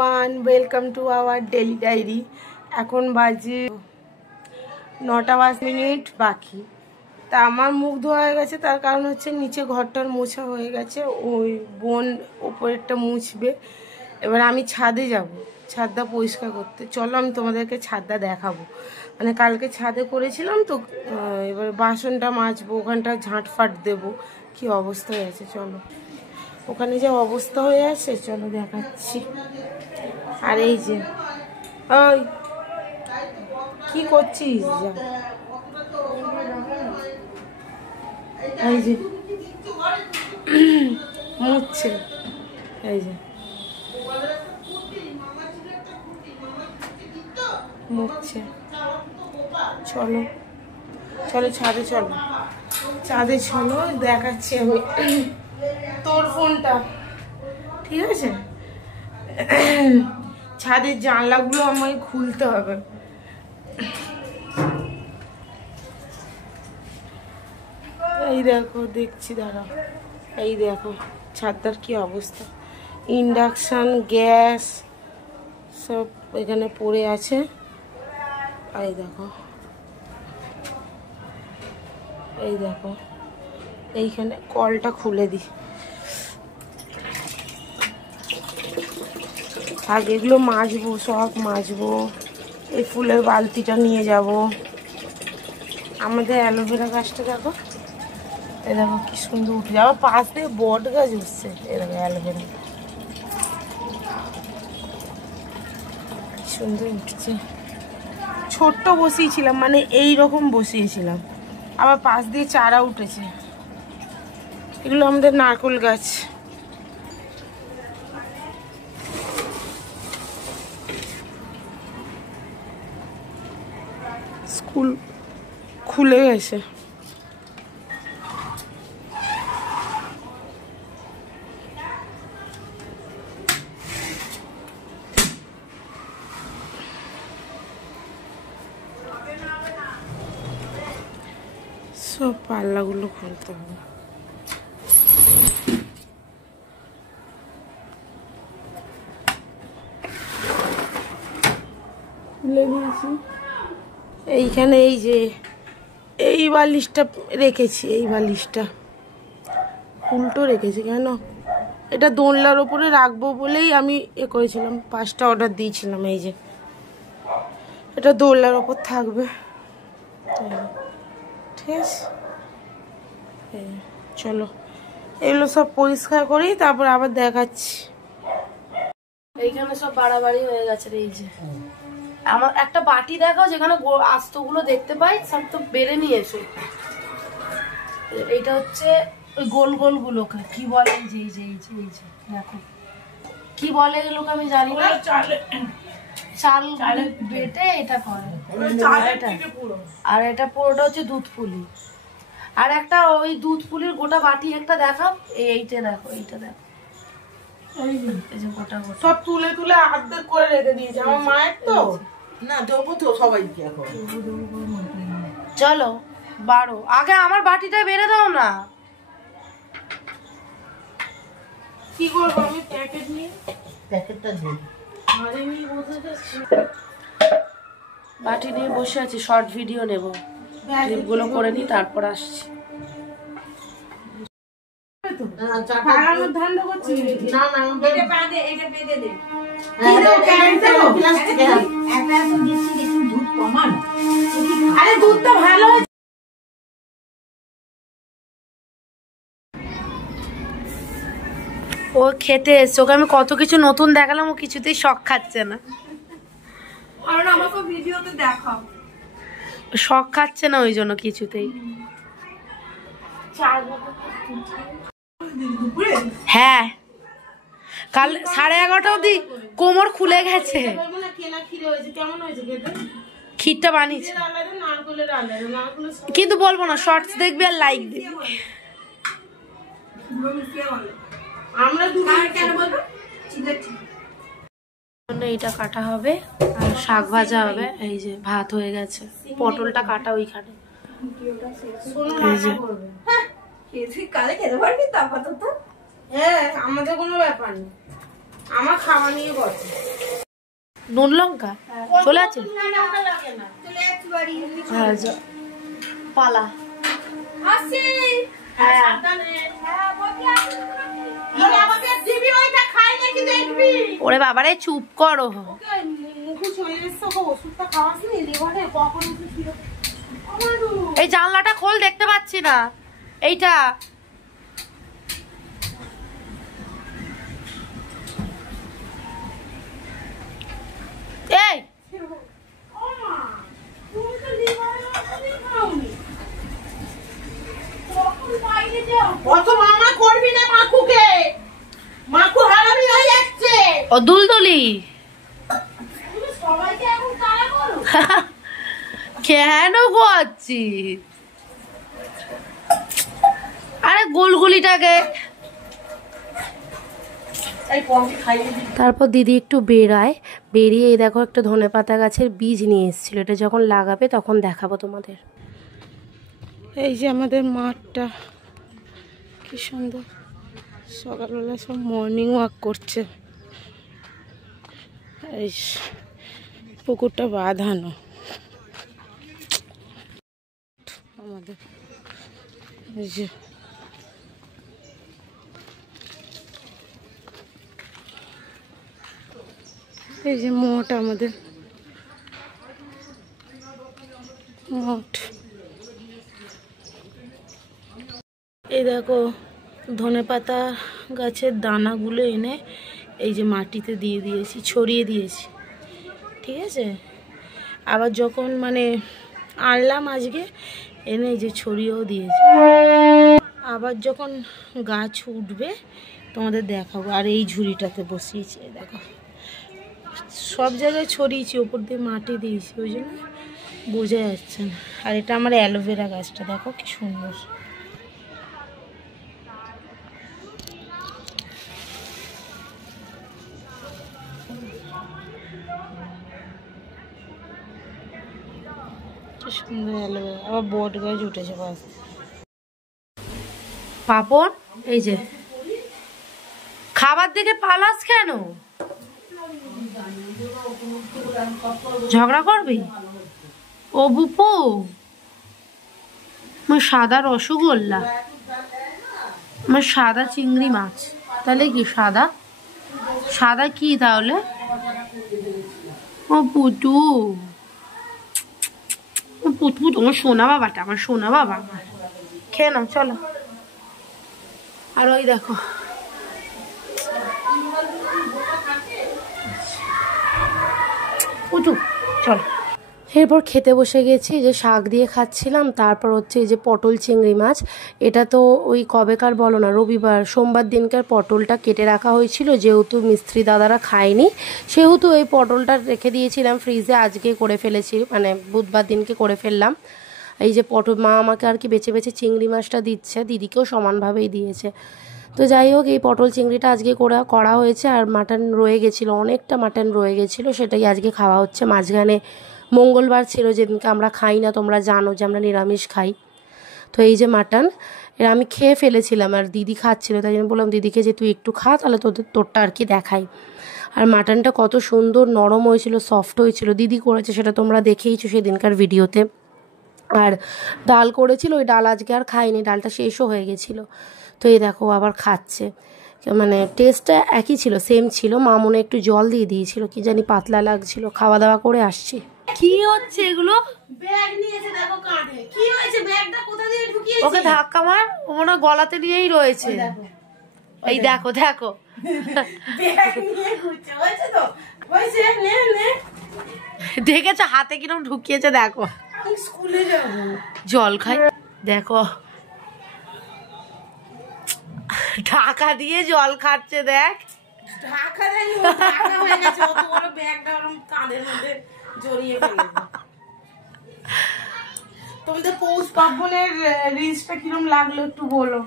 Everyone, welcome to our daily diary. এখন বাজে 9:05 বাকি। তা আমার মুখ ধোয়া হয়ে গেছে, তার কারণ হচ্ছে নিচে ঘরটার মোছা হয়ে গেছে, ওই বোন ওপরেরটা মুছবে। এবার আমি ছাদে যাব, ছাদটা পরিষ্কার করতে। চলো আমি তোমাদেরকে ছাদটা দেখাবো। মানে কালকে ছাদে করেছিলাম তো, এবার বাসনটা মাজবো, ওখানটা ঝাঁটফাট দেবো। কি অবস্থা হয়েছে চলো, ওখানে যে অবস্থা হয়ে আছে চলো দেখাচ্ছি। আর এই যে ওই কি করছিস, যা এই যে মুছছে, এই যে মুছছে। চলো চলো ছাদে চলো, ছাদে চলো দেখাচ্ছি আমি তোর ফোনটা, ঠিক আছে? ছাদের জানলাগুলো আমায় খুলতে হবে। এই দেখো, দেখছি দাঁড়াও, এই দেখো ছাদটার কি অবস্থা। ইন্ডাকশান, গ্যাস সব এখানে পড়ে আছে। এই দেখো, এই দেখো, এইখানে কলটা খুলে দিই। আগে এগুলো মাজবো, সব মাজবো। এই ফুলের বালতিটা নিয়ে যাব। আমাদের অ্যালোভেরা গাছটা দেখো, এই দেখো কি সুন্দর উঠে যাবে। পাশ দিয়ে বট গাছ উঠছে, এই দেখো অ্যালোভেরা সুন্দর উঠছে। ছোট্ট বসিয়েছিলাম, মানে এই রকম বসিয়েছিলাম, আবার পাশ দিয়ে চারা উঠেছে। এগুলো আমাদের নারকেল গাছ। স্কুল খুলে গেছে। সব পাল্লাগুলো খুলতে হবে। খুলে দিয়েছি। এইখানে এই যে এই বালিশটা রেখেছি, এই বালিশটা উল্টো রেখেছি কেন? এটা দোলনার ওপরে রাখবো বলেই আমি করেছিলাম, 5টা অর্ডার দিয়েছিলাম। এই যে এটা দোলনার ওপর থাকবে, ঠিক আছে? চলো এগুলো সব পরিষ্কার করি, তারপর আবার দেখাচ্ছি। এইখানে সব বাড়াবাড়ি হয়ে গেছে। এই যে আমার একটা বাটি দেখাও যেখানে আস্তগুলো দেখতে পাই, সব তো বেড়ে নিয়েছো। এইটা হচ্ছে ওই গোল গোল গুলোকে কি বলে, এই যে এই যে এই যে এই যে দেখো কি বলে এগুলোকে আমি জানি না। চাল বেটে এটা করে, আর এটা পুরোটা হচ্ছে দুধ পুলি। আর একটা ওই দুধ পুলির গোটা বাটি একটা দেখাও, এইটা দেখো, এইটা দেখো, এই যে গোটা গোটা সব তুলে তুলে আর্ধেক করে রেখে দিয়েছে আমার মায়ের। তো না দেবো তো সবাইকে এখন। চলো বাড়ো, আগে আমার বাটিটা বেড়ে দাও না। কি করবো আমি, প্যাকেট নিয়ে প্যাকেটটা দিই ঘরে নিয়ে বসে যাচ্ছি, বাটি নিয়ে বসে আছি। শর্ট ভিডিও নেব, ক্লিপগুলো করে নিই, তারপর আসছি। ও খেতে এসছে, ওকে আমি কত কিছু নতুন দেখালাম, ও কিছুতেই শখ খাচ্ছে না। শখ খাচ্ছে না ওই জন্য কিছুতেই। হ্যাঁ কাল 11:30 অবধি কোমর খুলে গেছে। ক্ষীরটা বানিয়েছে কিন্তু বলবো না, শর্টস দেখবি আর লাইক দিবি। এইটা কাটা হবে আর শাক ভাজা হবে। এই যে ভাত হয়ে গেছে, পটলটা কাটা ওইখানে। হ্যাঁ আমাদের কোনো ব্যাপার নেই। আমার খাওয়া নিয়ে বসে। নুন লঙ্কা চলে আছে পালা ওরে বাবারে চুপ করো। এই জানলাটা খোল, দেখতে পাচ্ছি না এইটা। এই ও দুলদুলি কেন করছি? আরে গুলগুলিটাকে। তারপর দিদি একটু বেরায়, বেরিয়ে এই দেখো একটা ধনেপাতা গাছের বীজ নিয়ে এসেছিল, এটা যখন লাগাবে তখন দেখাবো তোমাদের। এই যে আমাদের মাঠটা কি সুন্দর, সকালবেলা সব মর্নিং ওয়াক করছে। এই পুকুরটা বাঁধানো আমাদের। এই যে এই যে মোট আমাদের মোট। এই দেখো ধনেপাতা গাছের দানাগুলো এনে এই যে মাটিতে দিয়ে দিয়েছি, ছড়িয়ে দিয়েছি, ঠিক আছে। আবার যখন মানে আনলাম আজকে এনে এই যে ছড়িয়েও দিয়েছি, আবার যখন গাছ উঠবে তোমাদের দেখাবো। আর এই ঝুড়িটাতে বসিয়েছি, দেখো সব জায়গায় ছড়িয়েছি, ওপর দিয়ে মাটি দিয়েছি, ওই জন্য বোঝা যাচ্ছে না। আর এটা আমার অ্যালোভেরা গাছটা, দেখো কি সুন্দর। সুন্দর অ্যালোভেরা, আবার বট গাছ উঠেছে পাশ। পাপড় এই যে খাবার দিকে পালাস কেন? ঝগড়া করবি? ও বুপু আমার সাদা রসগোল্লা, আমার সাদা চিংড়ি মাছ। তাহলে কি সাদা সাদা কি তাহলে? ও পুটু, ও পুটু তোমার সোনা বাবাটা, আমার সোনা বাবা, আমার খেয়ে নাও চলো। আর ওই দেখো পুটু চলো। এরপর খেতে বসে গেছি, যে শাক দিয়ে খাচ্ছিলাম। তারপর হচ্ছে এই যে পটল চিংড়ি মাছ, এটা তো ওই কবেকার বলো না, রবিবার সোমবার দিনকার পটলটা কেটে রাখা হয়েছিল, যেহেতু মিস্ত্রি দাদারা খায়নি সেহেতু এই পটলটা রেখে দিয়েছিলাম ফ্রিজে। আজকে করে ফেলেছি, মানে বুধবার দিনকে করে ফেললাম। এই যে পটল মা আমাকে আর কি বেছে বেছে চিংড়ি মাছটা দিচ্ছে, দিদিকেও সমানভাবেই দিয়েছে। তো যাই হোক এই পটল চিংড়িটা আজকে করা হয়েছে। আর মাটন রয়ে গেছিলো, অনেকটা মাটন রয়ে গেছিলো, সেটাই আজকে খাওয়া হচ্ছে। মাঝখানে মঙ্গলবার ছিল যেদিনকে আমরা খাই না, তোমরা জানো যে আমরা নিরামিষ খাই। তো এই যে মাটন আমি খেয়ে ফেলেছিলাম, আর দিদি খাচ্ছিল, তাই জন্য বললাম দিদিকে যে তুই একটু খা, তাহলে তোরটা আর কি দেখাই। আর মাটনটা কত সুন্দর নরম হয়েছিল, সফট হয়েছিল, দিদি করেছে, সেটা তোমরা দেখেইছো সেদিনকার ভিডিওতে। আর ডাল করেছিল, ওই ডাল আজকে আর খাইনি, ডালটা শেষও হয়ে গেছিলো। তো এই দেখো আবার খাচ্ছে, মানে টেস্টটা একই ছিল, সেম ছিল। মা মনে একটু জল দিয়ে দিয়েছিল, কি জানি পাতলা লাগছিল। খাওয়া দাওয়া করে আসছি। কি হচ্ছে এগুলো? ব্যাগ নিয়েছে দেখো কাঁধে। কি হয়েছে? ব্যাগটা কোথা দিয়ে ঢুকিয়েছে? ওকে ধাক্কা মার, ও মনে গলাতে নিয়েই রয়েছে। এই দেখো দেখো ব্যাগ নিয়ে ঘুরছে, হয়েছে তো, হয়েছে। নে নে, দেখেছো হাতে কিরকম ঢুকিয়েছে, দেখো। আমি স্কুলে যাব, জল খাই, দেখো ঢাকা দিয়ে জল খাচ্ছে, দেখ ঢাকা দেয়নি, ঢাকা হয়ে গেছে, অত বড় ব্যাগটা ওরকম কাঁধের মধ্যে জড়িয়ে ফেলেছে। তোমাদের পৌষ পার্বণের রিলসটা কিরকম লাগলো একটু বলো।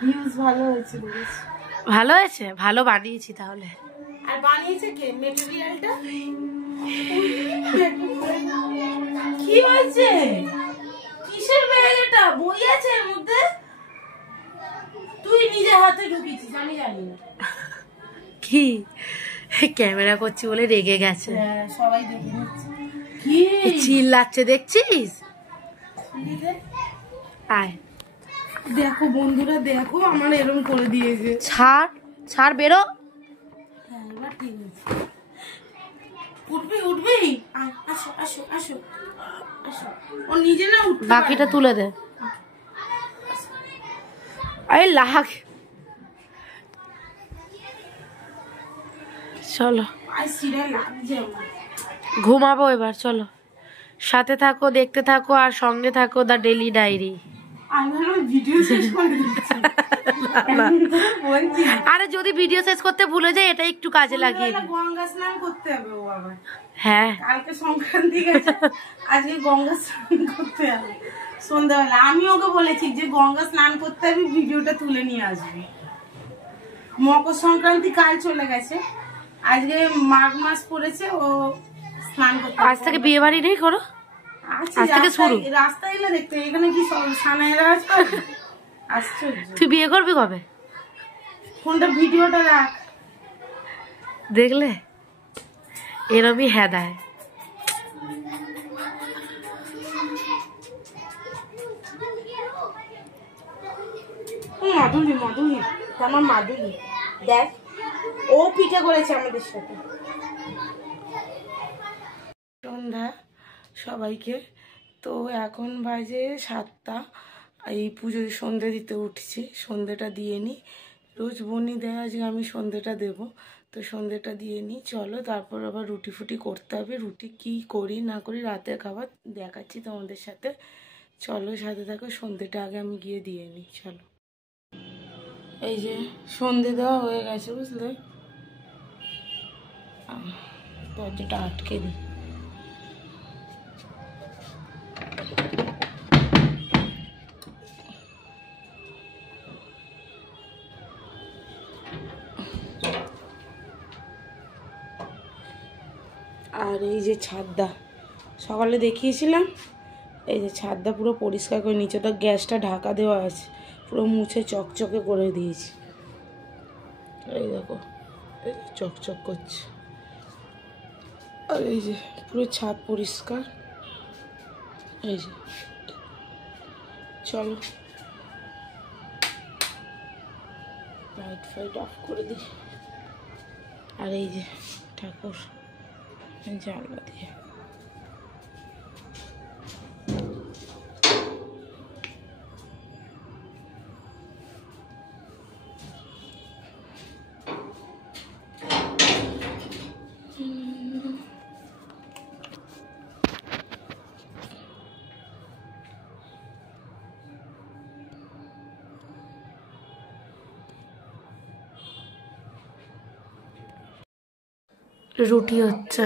ভিউজ ভালো হয়েছে, ভালো হয়েছে, ভালো বানিয়েছি তাহলে। আর বানিয়েছে কে? ম্যাটেরিয়ালটা কি হয়েছে? কিসের ব্যাগ এটা? বই আছে এর মধ্যে? তুই নিজে হাতে ঢুকিয়েছিস, আমি জানি না। কি ক্যামেরা করছি বলে রেগে গেছে, সবাই দেখে নিচ্ছে। কি চিল্লাচ্ছে দেখছিস? আয় দেখো বন্ধুরা, দেখো আমার এরকম করে দিয়েছে। ছাড় ছাড়, বেরো। হ্যাঁ এবার ঠিক আছে। উঠবি উঠবি, আসো আসো আসো আসো। ও নিজে না উঠবে, বাকিটা তুলে দে। আরে লাগ, চলো ঘুমাবো এবার, চলো সাথে থাকো, দেখতে থাকো আর সঙ্গে থাকো দ্য ডেইলি ডায়েরি। আরে যদি ভিডিও শেষ করতে ভুলে যাই এটা একটু কাজে লাগিয়ে গঙ্গা স্নান করতে হবে ও আবার। হ্যাঁ কালকে সংক্রান্তি গেছে, আজকে গঙ্গা স্নান করতে হবে সন্ধ্যাবেলা। আমি ওকে বলেছি যে গঙ্গা স্নান করতে হবে, ভিডিওটা তুলে নিয়ে আসবি। মকর সংক্রান্তি কাল চলে গেছে, আজকে মাঘ মাস পড়েছে, ও স্নান করতে। আজ থেকে বিয়ে বাড়ি নেই করো, আজ থেকে শুরু। রাস্তায় এলে দেখতে এখানে কি সানাইরা আছে। আশ্চর্য। তুই বিয়ে করবি কবে? ফোনটা ভিডিওটা রাখ। দেখলে এরমই হ্যাঁ দেয়। মাধুরী মাধুরী, আমার মাধুরী দেখ, ও পিঠে করেছে আমাদের সাথে। সন্ধ্যা সবাইকে, তো এখন বাজে 7টা। এই পুজোয় সন্ধ্যে দিতে উঠছি, সন্ধ্যেটা দিয়ে নিই। রোজ বনি দেয়, আজকে আমি সন্ধ্যেটা দেব, তো সন্ধ্যেটা দিয়ে নিই। চলো তারপর আবার রুটি ফুটি করতে হবে। রুটি কি করি না করি রাতের খাবার দেখাচ্ছি তোমাদের সাথে, চলো সাথে থাকো। সন্ধ্যেটা আগে আমি গিয়ে দিয়ে নিই, চলো। এই যে সন্ধ্যে দেওয়া হয়ে গেছে, বুঝলে, দরজাটা আটকে দিই। আর এই যে ছাদটা সকালে দেখিয়েছিলাম, এই যে ছাদটা পুরো পরিষ্কার করে নিচেটা গ্যাসটা ঢাকা দেওয়া আছে, পুরো মুছে চকচকে করে দিয়েছি। এই দেখো এই চকচক করছে, আর এই যে পুরো ছাদ পরিষ্কার। এই যে চলো লাইট ফাইট অফ করে দিই। আর এই যে ঠাকুর জানলা দিয়ে, রুটি হচ্ছে।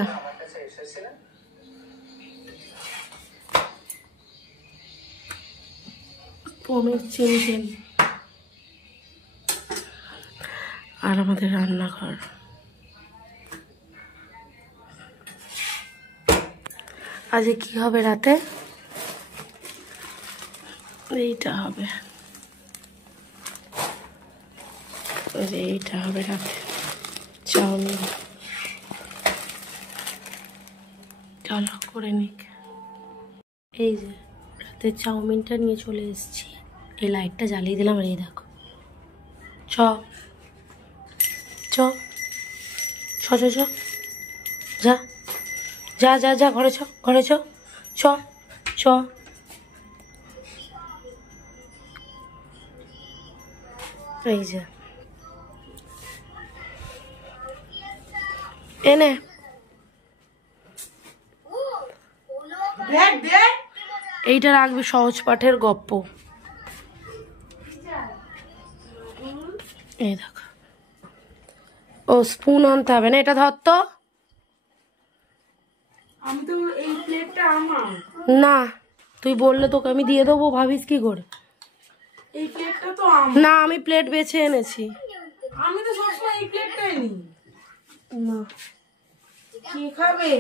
পমের চিনচেন আর আমাদের রান্নাঘর। আজকে কি হবে রাতে? এইটা হবে, এইটা হবে রাতে, চাউমিন। চলো করে নিক। এই যে রাতে চাউমিনটা নিয়ে চলে এসেছি, এই লাইটটা জ্বালিয়ে দিলাম। আর এই দেখো, চ চ চ চ চ যা যা যা যা, ঘরে চ, ঘরে চ চ চ। এই যে এনে এইটা রাখবি, সহজ পাঠের গপ্প। এই দেখো, ও স্পুন আনতে হবে না, এটা ধর তো। আমি তো এই প্লেটটা আমার না, তুই বললে তোকে আমি দিয়ে দেবো, ভাবিস কি করে? এই প্লেটটা তো আমার না, আমি প্লেট বেছে এনেছি। আমি তো সবসময় এই প্লেটটাই নিই। না, কি খাবে?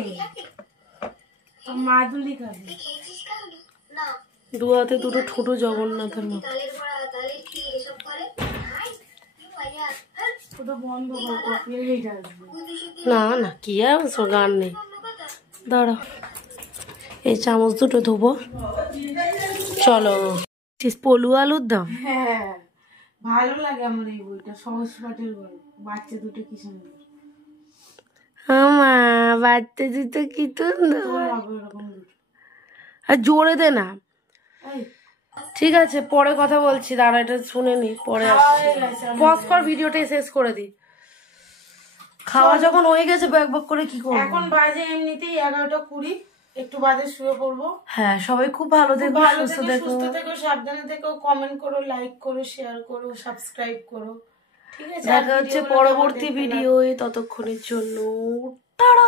মাদুলি খাবে। দু হাতে দুটো ঠোঁটো জগন্নাথের মতো। ওটা বন্ধ কর, কপিরাইট আসবে। না না কি আর গান নেই, দাঁড়া এই চামচ দুটো ধোবো। চলো, পলু আলুর দাম। হ্যাঁ ভালো লাগে আমার এই বইটা, সহজ পাঠের বই, বাচ্চা দুটো কি সুন্দর। আমা বাচ্চা দুটো কি সুন্দর, আর জোরে দে না। ঠিক আছে পরে কথা বলছি, দাঁড়া এটা শুনে নি, পরে পজ কর, ভিডিওটা শেষ করে দি। খাওয়া যখন হয়ে গেছে ব্যাগ ব্যাগ করে কি করবো? এখন বাজে এমনিতেই 11:20, একটু বাদে শুয়ে পড়বো। হ্যাঁ সবাই খুব ভালো থেকো, ভালো সুস্থ থেকো, থেকো। সুস্থ থেকো, সাবধানে থেকো, কমেন্ট করো, লাইক করো, শেয়ার করো, সাবস্ক্রাইব করো, ঠিক আছে? দেখা হচ্ছে পরবর্তী ভিডিওয়ে, ততক্ষণের জন্য টাটা।